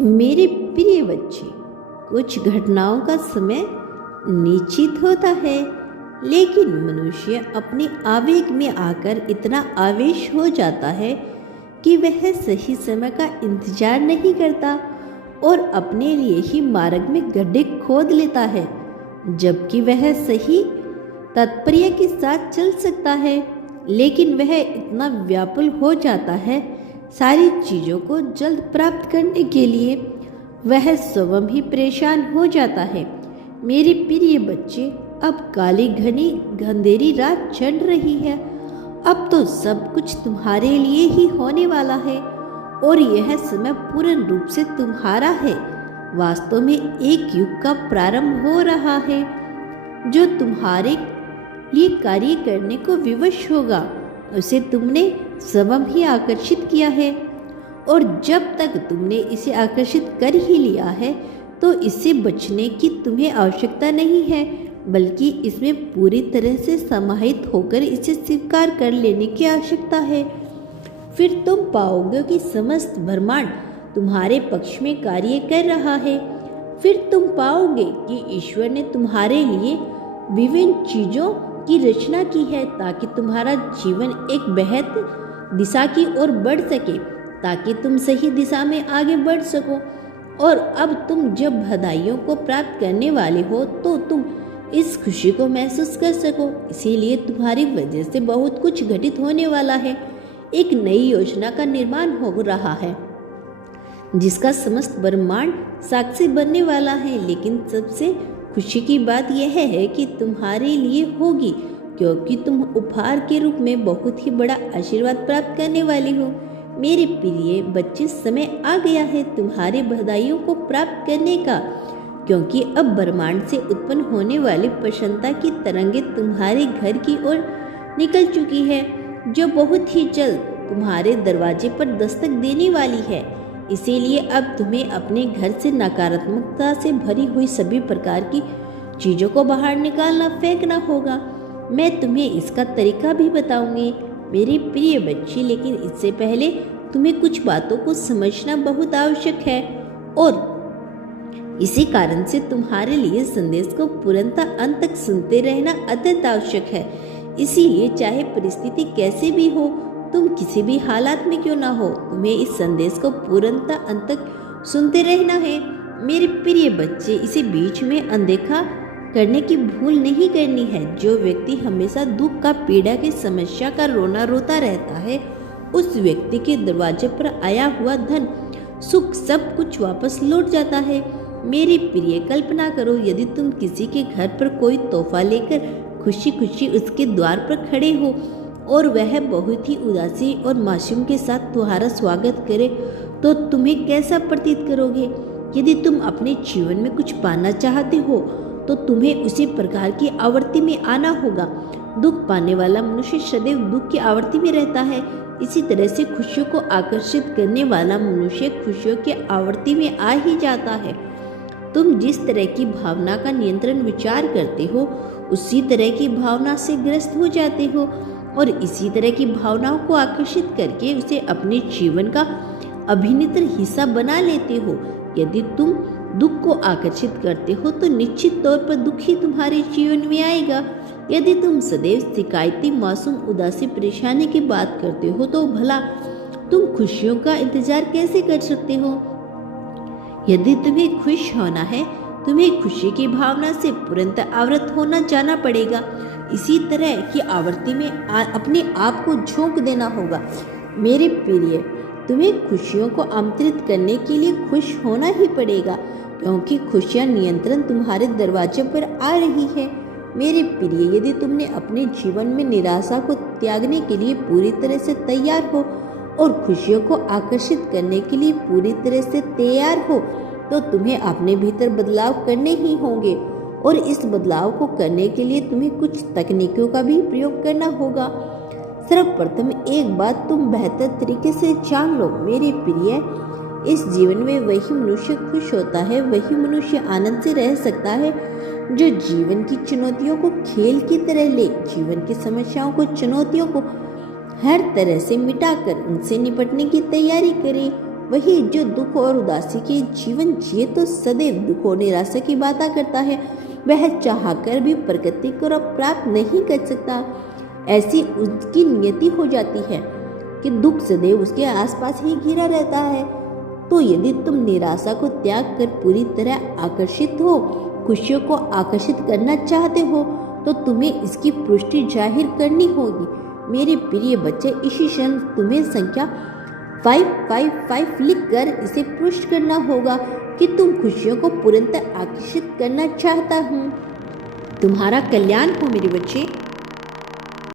मेरे प्रिय बच्चे, कुछ घटनाओं का समय निश्चित होता है, लेकिन मनुष्य अपने आवेग में आकर इतना आवेश हो जाता है कि वह सही समय का इंतजार नहीं करता और अपने लिए ही मार्ग में गड्ढे खोद लेता है, जबकि वह सही तात्पर्य के साथ चल सकता है, लेकिन वह इतना व्याकुल हो जाता है सारी चीज़ों को जल्द प्राप्त करने के लिए, वह स्वयं ही परेशान हो जाता है। मेरे प्रिय बच्चे, अब काली घनी अंधेरी रात चढ़ रही है। अब तो सब कुछ तुम्हारे लिए ही होने वाला है और यह समय पूर्ण रूप से तुम्हारा है। वास्तव में एक युग का प्रारंभ हो रहा है जो तुम्हारे लिए कार्य करने को विवश होगा। उसे तुमने स्वयं ही आकर्षित किया है और जब तक तुमने इसे आकर्षित कर ही लिया है तो इससे बचने की तुम्हें आवश्यकता नहीं है, बल्कि इसमें पूरी तरह से समाहित होकर इसे स्वीकार कर लेने की आवश्यकता है। फिर तुम पाओगे कि समस्त ब्रह्मांड तुम्हारे पक्ष में कार्य कर रहा है। फिर तुम पाओगे कि ईश्वर ने तुम्हारे लिए विभिन्न चीज़ों की रचना की है ताकि तुम्हारा जीवन एक बेहतर दिशा की ओर बढ़ सके, ताकि तुम सही दिशा में आगे बढ़ सको। और अब तुम जब बधाइयों को प्राप्त करने वाले हो तो तुम इस खुशी को महसूस कर सको। इसीलिए तुम्हारी वजह से बहुत कुछ घटित होने वाला है। एक नई योजना का निर्माण हो रहा है जिसका समस्त ब्रह्मांड साक्षी बनने वाला है। लेकिन सबसे खुशी की बात यह है कि तुम्हारे लिए होगी, क्योंकि तुम उपहार के रूप में बहुत ही बड़ा आशीर्वाद प्राप्त करने वाली हो। मेरे प्रिय बच्चे, समय आ गया है तुम्हारे बधाइयों को प्राप्त करने का, क्योंकि अब ब्रह्मांड से उत्पन्न होने वाली प्रसन्नता की तरंगे तुम्हारे घर की ओर निकल चुकी है, जो बहुत ही जल्द तुम्हारे दरवाजे पर दस्तक देने वाली है। इसीलिए अब तुम्हें अपने घर से नकारात्मकता से भरी हुई सभी प्रकार की चीज़ों को बाहर निकालना, फेंकना होगा। मैं तुम्हें इसका तरीका भी बताऊंगी मेरे प्रिय बच्चे, लेकिन इससे पहले तुम्हें कुछ बातों को समझना बहुत आवश्यक है और इसी कारण से तुम्हारे लिए संदेश को पूर्णतः अंत तक सुनते रहना अत्यंत आवश्यक है। इसीलिए चाहे परिस्थिति कैसे भी हो, तुम किसी भी हालात में क्यों ना हो, तुम्हें इस संदेश को पूर्णतः अंत तक सुनते रहना है। मेरे प्रिय बच्चे, इसे बीच में अनदेखा करने की भूल नहीं करनी है। जो व्यक्ति हमेशा दुख का, पीड़ा की समस्या का रोना रोता रहता है, उस व्यक्ति के दरवाजे पर आया हुआ धन, सुख, सब कुछ वापस लौट जाता है। मेरी प्रिय, कल्पना करो यदि तुम किसी के घर पर कोई तोहफा लेकर खुशी खुशी उसके द्वार पर खड़े हो और वह बहुत ही उदासी और मासूम के साथ तुम्हारा स्वागत करे, तो तुम्हें कैसा प्रतीत करोगे? यदि तुम अपने जीवन में कुछ पाना चाहते हो तो तुम्हें उसी प्रकार की आवर्ती में आना होगा। दुख पाने वाला मनुष्य सदैव दुख की आवर्ती में रहता है। इसी तरह से खुशियों को आकर्षित करने वाला मनुष्य खुशियों की आवर्ती में आ ही जाता है। तुम जिस तरह की भावना का नियंत्रण विचार करते हो, उसी तरह की भावना से ग्रस्त हो जाते हो और इसी तरह की भावनाओं को आकर्षित करके उसे अपने जीवन का अभिन्न हिस्सा बना लेते हो। यदि तुम दुख को आकर्षित करते हो तो निश्चित तौर पर दुख ही तुम्हारे जीवन में आएगा। यदि तुम सदैव शिकायती, मासूम, उदासी, परेशानी की बात करते हो तो भला तुम खुशियों का इंतजार कैसे कर सकते हो? यदि तुम्हें खुश होना है, तुम्हें खुशी की भावना से पूर्णतः आवृत होना जाना पड़ेगा। इसी तरह की आवर्ती में अपने आप को झोंक देना होगा। मेरे प्रिय, तुम्हें खुशियों को आमंत्रित करने के लिए खुश होना ही पड़ेगा, क्योंकि खुशियाँ नियंत्रण तुम्हारे दरवाजे पर आ रही है। मेरे प्रिय, यदि तुमने अपने जीवन में निराशा को त्यागने के लिए पूरी तरह से तैयार हो और खुशियों को आकर्षित करने के लिए पूरी तरह से तैयार हो, तो तुम्हें अपने भीतर बदलाव करने ही होंगे और इस बदलाव को करने के लिए तुम्हें कुछ तकनीकों का भी प्रयोग करना होगा। सर्वप्रथम एक बात तुम बेहतर तरीके से जान लो मेरे प्रिय, इस जीवन में वही मनुष्य खुश होता है, वही मनुष्य आनंद से रह सकता है जो जीवन की चुनौतियों को खेल की तरह ले, जीवन की समस्याओं को, चुनौतियों को हर तरह से मिटाकर उनसे निपटने की तैयारी करे वही जो दुख और उदासी के जीवन जिए तो सदैव दुख और निराशा की बातें करता है, वह चाहकर भी प्रकृति को प्राप्त नहीं कर सकता। ऐसी उसकी नियति हो जाती है कि दुख सदैव उसके आसपास ही घिरा रहता है। तो यदि तुम निराशा को त्याग कर पूरी तरह आकर्षित हो, खुशियों को आकर्षित करना चाहते हो, तो तुम्हें इसकी पुष्टि जाहिर करनी होगी। मेरे प्रिय बच्चे, इसी क्षण तुम्हें संख्या 555 लिखकर इसे पुष्ट करना होगा कि तुम खुशियों को पूर्णतः आकर्षित करना चाहता हूँ। तुम्हारा कल्याण हो मेरे बच्चे।